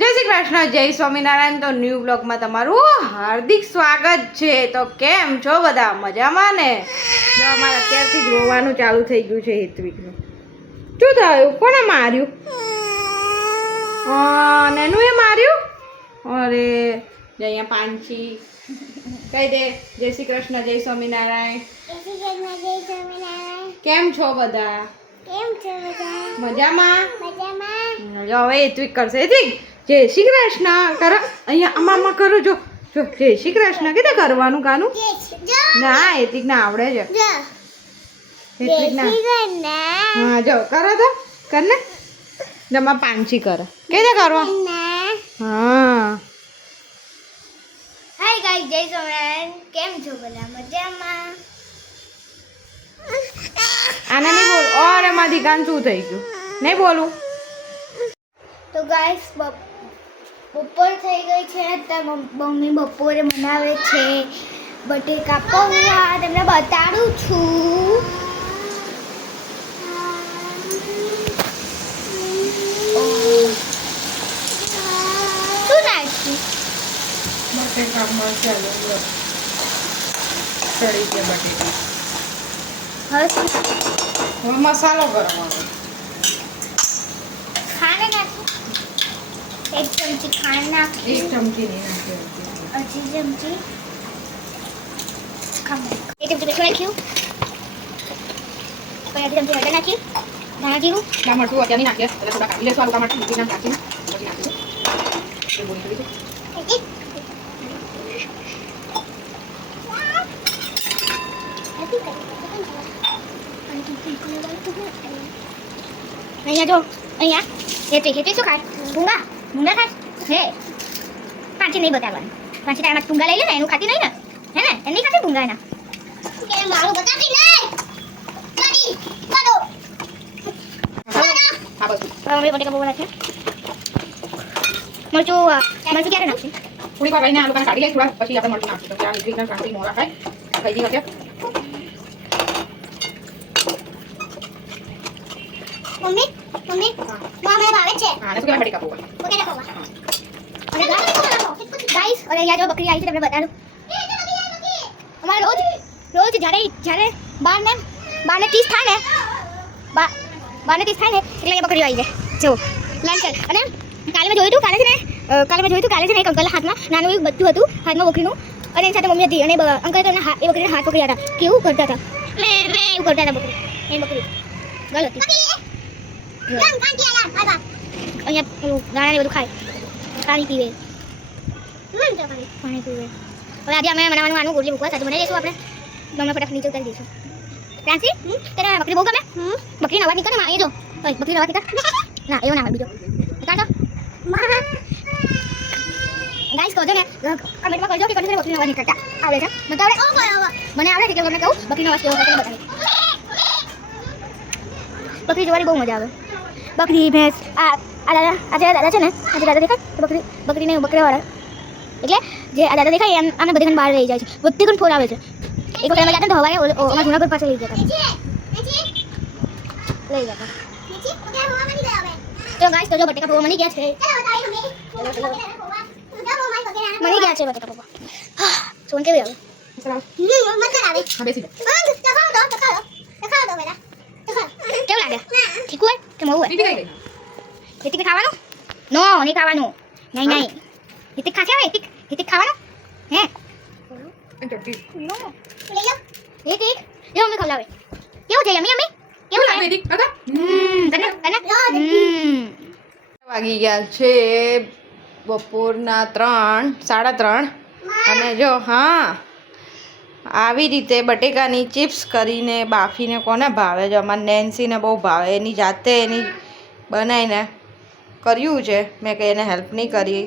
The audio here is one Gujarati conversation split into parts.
જય શ્રી કૃષ્ણ, જય સ્વામિનારાયણ। તો ન્યૂ બ્લોગમાં તમારું હાર્દિક સ્વાગત છે। તો કેમ છો બધા? મજામાં ને? જો અમારે અત્યારથી જ રોવાનું ચાલુ થઈ ગયું છે હેત્વિકનું। શું થયું? કોણે માર્યું? નેનુએ માર્યું? અરે અહીંયા પાંચી કહી દે જય શ્રી કૃષ્ણ, જય સ્વામિનારાયણ। કેમ છો બધા? મજામાં? જો હવે હેત્વિક કરશે। હેત્વિક જય શ્રી કૃષ્ણ કરો। અહીંયા આમાં કરો। જો જો જય શ્રી કૃષ્ણ કીધે કરવાનું કાનું ના હેત્વિક ના આવડે છે। હેત્વિક ના હા જો કરો તો કર ને જમા પાંચી કરે કીધે કરવા હા। હાય ગાઈસ, જય સ્વામિનારાયણ। કેમ છો બધા? મજામાં? આના નહીં બોલ। ઓર એમાં દીકાન શું થઈ ગયું? નહીં બોલું તો ગાઈસ બપોર થઈ ગઈ છે તો મમ્મી બપોરે બનાવે છે બટેકા પૌવા। તમને બતાડું છું। શું નાખ્યું? બટેકા મસાલો ચડી ગયા બટેકા। હવે મસાલો કરવાનો। ખાંડ નાખું? એક ચમચી ખાંડ નાખી। એક ચમચી નહીં નાખી અડધી ચમચી એક ચમચી બેસન નાખ્યું। પછી અડધી ચમચી હળદર નાખી। ધાણા જીરું ટમાટું અત્યારે નાખીએ એટલે થોડા કાઢી લેશું। આલુ ટમાટર મૂકી નાખીએ પછી નાખીશું એ બોલી થોડી અહીંયા જો અહીંયા હેત્વિક શું ખાય? ભૂંગા ભૂંગા ખાય હે? પાંચી નહીં બતાવવાનું। પાંચી ટાઈમ ભૂંગા લઈ લે ને, એનું ખાતી નહીં ને, હે ને? એની ખાતી ભૂંગા એના કે મારું બતાવતી નહીં ગાડી કાઢો। હા બસ અમે બટેકા પૌવા નાખ્યા। મરચું ક્યારે નાખશે? થોડી વાર રહીને આલુ કાઢી લઈએ થોડા પછી આપણે મરચું નાખીશું। ત્યાં હેત્વિકના કાંકરી મોરા ખાય ખાઈ જી હશે। મમ્મી મમ્મી બા મને ભાવે છે। હા ને શું કહેવાય બટેકા પૌવા। બટેકા પૌવા અને ગાઈસ અને અહીંયા જો બકરી આવી છે તમને બતાડું। અમારે રોજ જ્યારે 12 ને 30 થાય ને 12 ને 30 થાય ને એટલે અહીંયા બકરીઓ આવી જાય જો લંચ। અને કાલે મેં જોયું હતું કાલે છે ને એક અંકલના હાથમાં નાનું એવું બધું હતું હાથમાં બકરીનું અને એની સાથે મમ્મી હતી અને અંકલ તો એ બકરીના હાથ પકડ્યા હતા। કેવું કરતા હતા એવું કરતા હતા બકરી એ બકરી ગલ હતી। અહીંયા દાણા ને બધું ખાય પાણી પીવે પાણી પીવે। હવે આજે અમે બનાવવાનું આનું ગોટલી મૂકવા સાથે બનાવી દઈશું આપણે ગમે ફટાફટ નીચે ઉતારી દઈશું। ફ્રાન્સી તને બકરી બહુ ગમે? બકરી નવા નીકળે ને એ જો બકરી નવા નીકળ ના એવો ના હોય બીજો કાઢો ગાઈસ કહો ને કમેન્ટમાં કરજો કે કદી બકરી નવા નીકળતા આવડે છે? મને આવડે મને આવડે કે તમને કહું બકરી નવા કેવો બતાવી બકરી જોવાની બહુ મજા આવે। બકરી ભેંસ આજે દાદા છે ને આજે દાદા દેખાય બકરીને બકરાવાળા એટલે જે આ દાદા દેખાય એમ આને બધી બહાર લઈ જાય છે બધી ગુણ ફોર આવે છે। એક વખત અમે જતા તો હવારે અમારા જૂનાગઢ પાસે લઈ જતા તો ગાઈસ તો જો બટેકા પૌવા મળી ગયા છે બટેકા પૌવા સોન કેવી આવે કેવું લાગે? ઠીક હોય કે મોવું હોય? હેતિક ખાવાનું? નો નહીં ખાવાનું નહીં હેતિક ખાશે હવે હેતિક ખાવાનું હે નો હેતિક જો મમ્મી ખવડાવે કેવું છે યમી કેવું લાગે હેતિક વાગી ગયા છે બપોરના 3:30 અને જો હા આવી રીતે બટેકાની ચિપ્સ કરીને બાફીને કોને ભાવે? જો અમારે નેન્સીને બહુ ભાવે। એની જાતે એની બનાવીને કર્યું છે મેં કંઈ એને હેલ્પ નહીં કરી।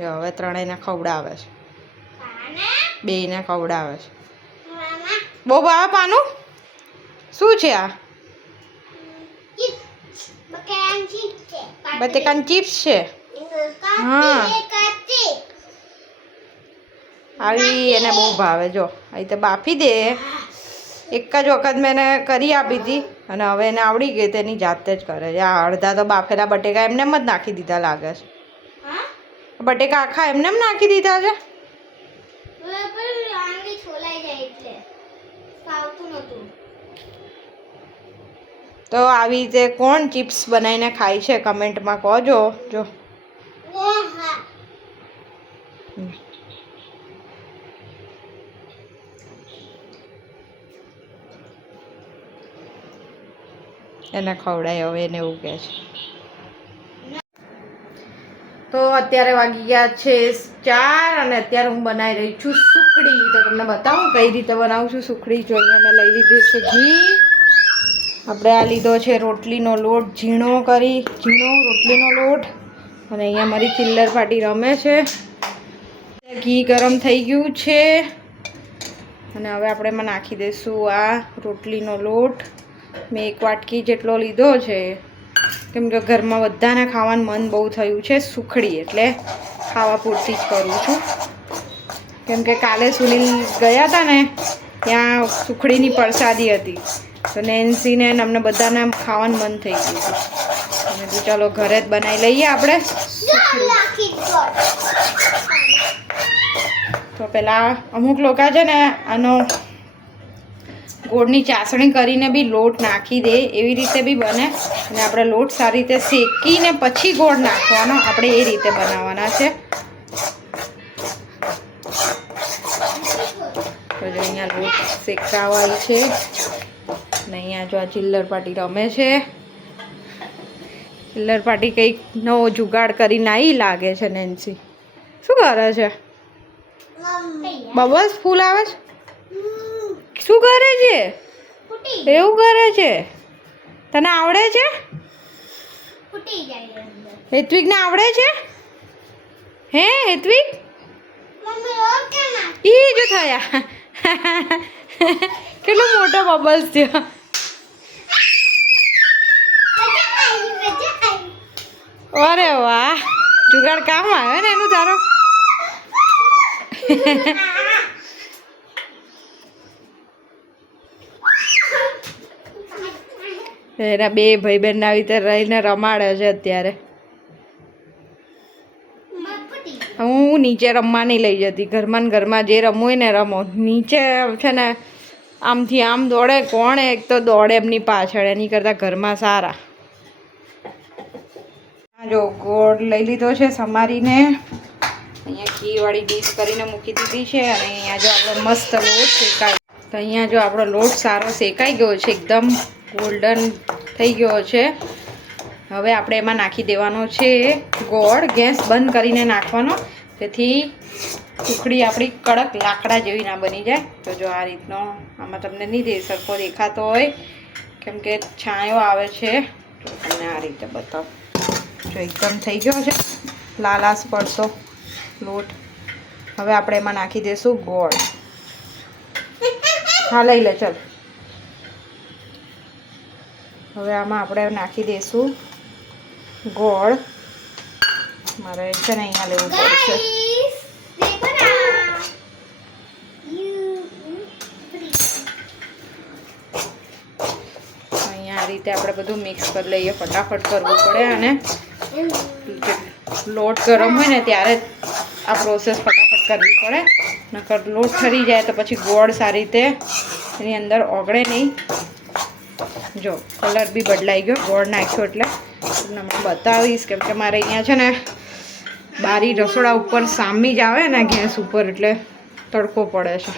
જો હવે ત્રણેયને ખવડાવે છે બેયને ખવડાવે છે। બહુ ભાવે પાનું? શું છે આ? બટેકાની ચિપ્સ છે હા આવી એને બહુ ભાવે। જો અહીં તો બાફી દે એક જ વખત મેં એને કરી આપી હતી અને હવે એને આવડી ગઈ તેની જાતે જ કરે છે। આ અડધા તો બાફેલા બટેકા એમને જ નાખી દીધા લાગે છે। બટેકા આખા એમને એમ નાખી દીધા છે. આંગળી છોલાઈ જાય એટલે ફાવતું નતું. તો આવી રીતે કોણ ચિપ્સ બનાવીને ખાય છે કમેન્ટમાં કહોજો. જો એને ખવડાય હવે એને એવું કહે છે. તો અત્યારે વાગી ગયા છે 4 અને અત્યારે હું બનાવી રહી છું સુખડી. તો તમને બતાવું કઈ રીતે બનાવું છું સુખડી. જો અહીંયા મેં લઈ લીધું છે ઘી. આપણે આ લીધો છે રોટલીનો લોટ, ઝીણો રોટલીનો લોટ. અને અહીંયા મારી ચિલ્લર પાટી રમે છે. ઘી ગરમ થઈ ગયું છે અને હવે આપણે એમાં નાખી દઈશું આ રોટલીનો લોટ. મેં 1 વાટકી જેટલો લીધો છે કેમ કે ઘરમાં બધાને ખાવાનું મન બહુ થયું છે સુખડી, એટલે ખાવા પૂરતી જ કરું છું. કેમ કે કાલે સુનિલ ગયા હતા ને ત્યાં સુખડીની પ્રસાદી હતી તો નેન્સીને અમને બધાને ખાવાનું મન થઈ ગયું હતું. અને તો ચાલો ઘરે જ બનાવી લઈએ આપણે. તો પહેલાં અમુક લોકો છે ને આનો ગોળની ચાસણી કરીને બી લોટ નાખી દે, એવી રીતે બી બને. અને આપણે લોટ સારી રીતે શેકીને પછી ગોળ નાખવાનો, આપણે એ રીતે બનાવવાના છે. તો જો અહીંયા લોટ શેકાવાય છે અને અહીંયા જો આ ચિલ્લર પાટી રમે છે. ચિલ્લર પાટી કંઈક નવો જુગાડ કરીને આવી લાગે છે. નેન્સી શું કરે છે? બબલ્સ ફૂલ આવે છે. શું કરે છે? એવું કરે છે? તને આવડે છે? હેત્વિકને આવડે છે? હે હેત્વિક? ઈ જો થયા કેટલો મોટો બબલ્સ થયો. અરે વાહ, જુગાડ કામ આવ્યો ને એનું તારો. એના બે ભાઈ બહેન આવી રીતે રહીને રમાડે છે અત્યારે. હું નીચે રમવા નહીં લઈ જતી. ઘરમાં ને ઘરમાં જે રમવું હોય ને રમો. નીચે છે ને આમથી આમ દોડે કોણ, એક તો દોડે એમની પાછળ, એની કરતાં ઘરમાં સારા. જો ગોળ લઈ લીધો છે સમારીને. અહીંયા ઘીવાળી ડીશ કરીને મૂકી દીધી છે. અને અહીંયા જો આપણો મસ્ત લોટ શેકાય. તો અહીંયા જો આપણો લોટ સારો શેકાઈ ગયો છે, એકદમ ગોલ્ડન થઈ ગયો છે. હવે આપણે એમાં નાખી દેવાનો છે ગોળ. ગેસ બંધ કરીને નાખવાનો, જેથી સુખડી આપણી કડક લાકડા જેવી ના બની જાય. તો જો આ રીતનો, આમાં તમને નહીં સરખો દેખાતો હોય કેમ કે છાંયો આવે છે. તો તમને આ રીતે બતાવો. જો એકદમ થઈ ગયો છે લાલાશ પડતો લોટ. હવે આપણે એમાં નાખી દઈશું ગોળ. હા લઈ લે ચાલ. હવે આમાં આપણે નાખી દઈશું ગોળ. મારે છે ને અહીંયા લેવું પડશે. અહીંયા આ રીતે આપણે બધું મિક્સ કરી લઈએ. ફટાફટ કરવું પડે અને લોટ ગરમ હોય ને ત્યારે આ પ્રોસેસ ફટાફટ કરવી પડે, નકર લોટ ઠરી જાય તો પછી ગોળ સારી રીતે એની અંદર ઓગળે નહીં. જો કલર બી બદલાઈ ગયો ગોળ નાખ્યો એટલે. તમને હું બતાવીશ કેમ કે મારે અહીંયા છે ને બારી રસોડા ઉપર સામી જ આવે ને ગેસ ઉપર, એટલે તડકો પડે છે.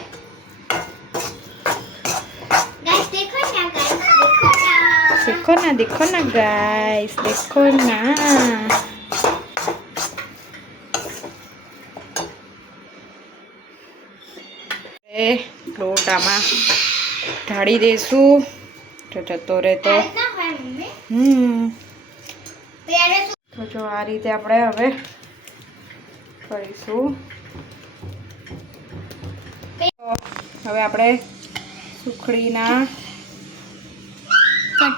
દેખો ના ગાઈસ, દેખો ના. લોટ આમાં ઢાળી દઈશું તો જતો રહે. તો તો જો આ રીતે આપણે હવે કરીશું. હવે આપણે સુખડીના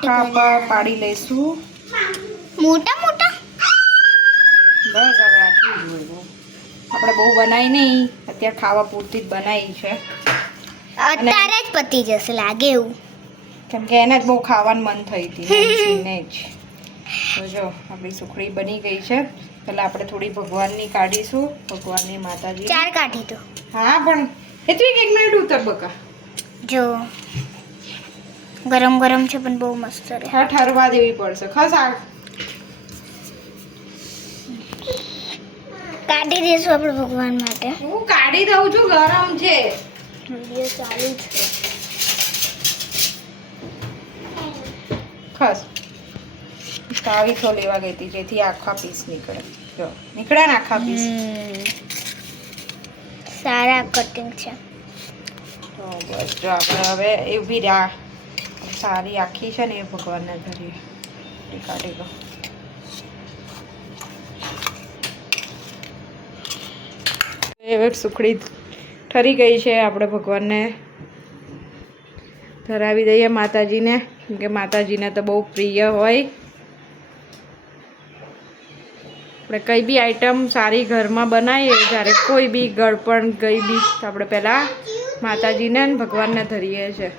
કાપા પાડી લઈશું મોટા મોટા. બસ હવે આટલું જ હોય. આપણે બહુ બનાવી નહીં, અત્યારે ખાવા પૂરતી જ બનાવી છે. અત્યારે જ પતી જશે લાગે એવું, કેમ કે એને જ બહુ ખાવાનું મન થઈ હતી ને જ. તો જો આપણી સુખડી બની ગઈ છે. પહેલાં આપણે થોડી ભગવાનની કાઢીશું, ભગવાનની માતાજી. 4 કાઢી દો. હા પણ હેત્વિક 1 મિનિટ ઉતર બકા. જો ગરમ ગરમ છે પણ બહુ મસ્ત છે. ઠરવા દેવી પડશે. ખસ આ કાઢી દઈશું આપણે ભગવાન માટે. હું કાઢી દઉં છું, ગરમ છે. વિડિયો ચાલુ છે. ખસ કાવીથો લેવા ગઈ હતી જેથી આખા પીસ નીકળે. જો નીકળે ને આખા પીસ. સારા કટિંગ છે. તો બસ જો આપણે હવે એ બી આ સારી આખી છે ને એ ભગવાનને ધરીએ. કાઢી દો. હવે સુખડી ઠરી ગઈ છે. આપણે ભગવાનને ધરાવી દઈએ માતાજીને, કેમ કે માતાજીને તો બહુ પ્રિય હોય. આપણે કઈ બી આઈટમ સારી ઘરમાં બનાવીએ, જ્યારે કોઈ બી ગળપણ ગઈ બી તો આપણે પહેલાં માતાજીને અને ભગવાનને ધરીએ છીએ.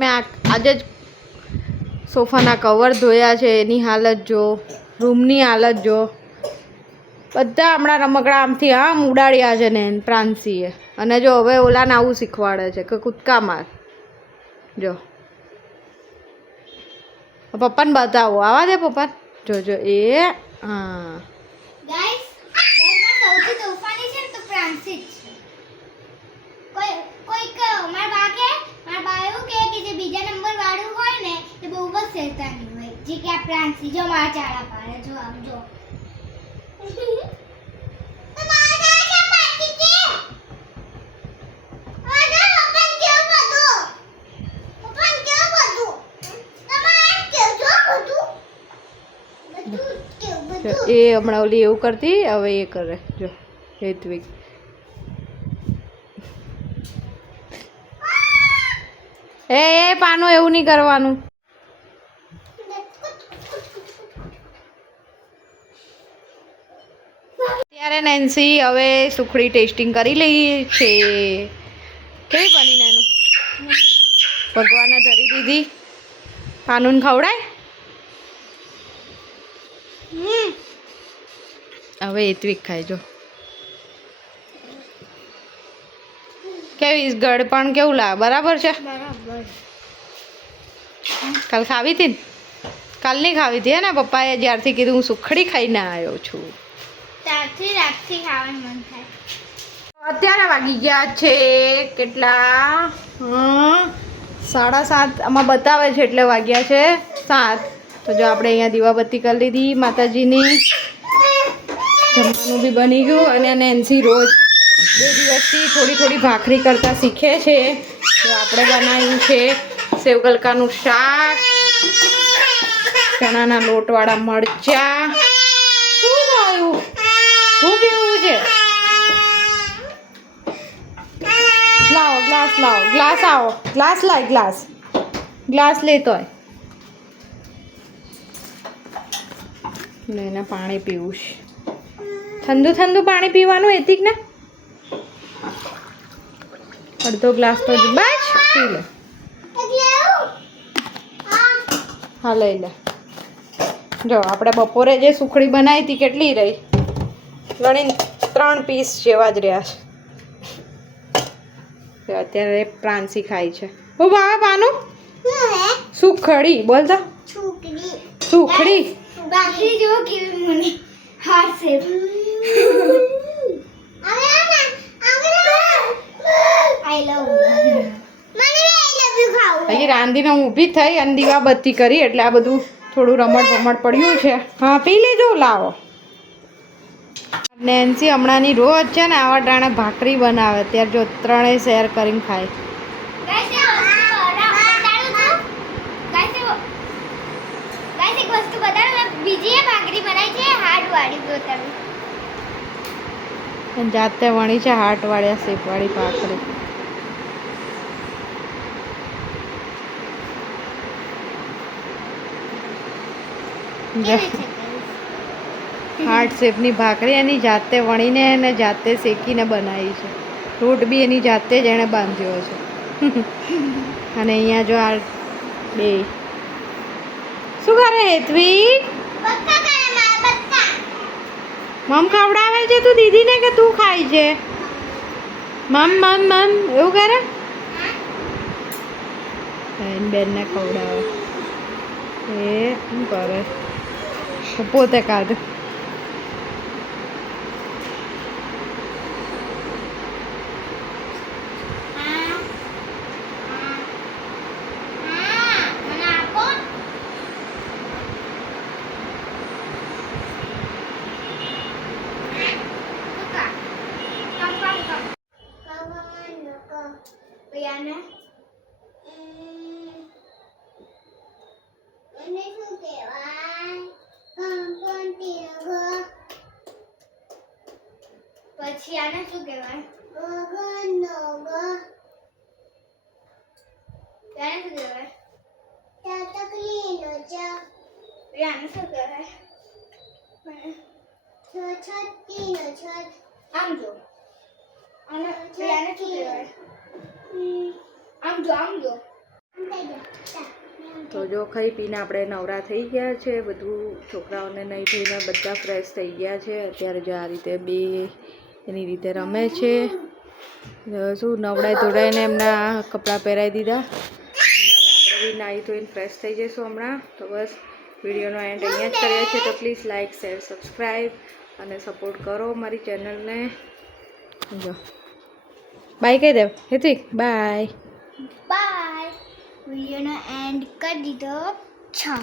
મેં આજે જ સોફાના કવર ધોયા છે, એની હાલત જો, રૂમની હાલત જો. બધા હમણાં રમકડા આમથી આમ ઉડાડ્યા છે ને પ્રાંસીએ. અને જો હવે ઓલાને આવું શીખવાડે છે કે કૂદકા માર. જો પપ્પાને બતાવો, આવા દે પપ્પાને. જોજો એ હા ગાઈસ ઘરમાં સૌથી તોફાની છે તો પ્રાંસી જ છે. કોઈક મારા બા એવું કે જે બીજા નંબર વાળું હોય ને એ બહુ જ શેતાની હોય, જે કે આ પ્રાંસી જો મારા ચાળા પાડે. જો આમ જો એ હમણાં ઓલી એવું કરતી, હવે એ કરે. જો હેત્વિક એ પાનું એવું નહીં કરવાનું. ત્યારે નેન્સી હવે સુખડી ટેસ્ટિંગ કરી લઈ છે. કેવી બની નાનું? ભગવાને ધરી દીધી. પાનું ખવડાય. હવે હેત્વિક ખાય. જો કેવી ગળપણ કેવું લાગે? બરાબર છે. બરાબર. કાલ ખાવી હતી ને? કાલ નહીં ખાવી હતી હે ને? પપ્પાએ જ્યારથી કીધું હું સુખડી ખાઈને આવ્યો છું ત્યારથી રાતથી ખાવાનું મન થાય. અત્યારે વાગી ગયા છે કેટલા? 7:30. આમાં બતાવે છે એટલે વાગ્યા છે 7. તો જો આપણે અહીંયા દીવાબત્તી કરી લીધી માતાજીની. જમવાનું બી બની ગયું. અને નેન્સી રોજ 2 દિવસથી થોડી ભાખરી કરતા શીખે છે. તો આપણે બનાવ્યું છે સેવ ગલકાનું શાક, ચણાના લોટવાળા મરચા. શું થયું? શું પીવું છે? લાવો ગ્લાસ, લાવો ગ્લાસ, આવો ગ્લાસ લાય, ગ્લાસ લેતો હોય ને. એને પાણી પીવું છે. ઠંડુ પાણી પીવાનું એતિક ને. અડધો ગ્લાસ તો બસ પી લે. હા લઈ લે. જો આપણે બપોરે જે સુખડી બનાવી હતી કેટલી રહી? ગણીને 3 પીસ જેવા જ રહ્યા છે. અત્યારે પ્રાંસી ખાય છે. ઓ બાબા પાનું સુખડી બોલતા. સુખડી બાકી જો કેવી મને હાથ છે. આઈ લવ યુ ખાવું. હજી રાંધીને હું ઊભી થઈ અને દીવાબત્તી કરી એટલે આ બધું થોડું રમણ પડ્યું છે. હા પી લીધું. લાવો. નેન્સી હમણાંની રોજ છે ને આવા ટાણે ભાખરી બનાવે, ત્યારે જો 3 શેર કરીને ખાય. બીજી ભાખરી બનાવી છે હાર્ડ વાળી. બતાવું જાતે વણી છે હાટવાળિયા શેપવાળી ભાખરી. હાર્ટ શેપની ભાખરી એની જાતે વણીને અને જાતે શેકીને બનાવી છે. રોડ બી એની જાતે જ એણે બાંધ્યો છે. અને અહીંયા જો આ બે શું કરે હેતવી? મમ ખવડાવે છે તું દીદીને કે તું ખાય છે? મમ મમ મમ એવું કરે? બેનને ખવડાવે એ શું કરે પોતે કાઢ. પછી આને શું કહેવાય? આને શું કહેવાય? આને શું કહેવાય? આમ જો આને આને શું કહેવાય? આમ જો તો જો ખાઈ પીને આપણે નવરા થઈ ગયા છે. બધું છોકરાઓને નહીં થઈને બધા ફ્રેશ થઈ ગયા છે. અત્યારે જો આ રીતે બે એની રીતે રમે છે. શું નવડાઈ ધોડાઈને એમના કપડાં પહેરાવી દીધા અને હવે આપણે બી નાહી ધોઈને ફ્રેશ થઈ જઈશું હમણાં. તો બસ વિડીયોનો એન્ડ અહીંયા જ કર્યો છે. તો પ્લીઝ લાઇક શેર સબસ્ક્રાઈબ અને સપોર્ટ કરો મારી ચેનલને. જો બાય કહી દેવ હેતવી, બાય બાય. વિડીયોનો એન્ડ કરી દીધો છે.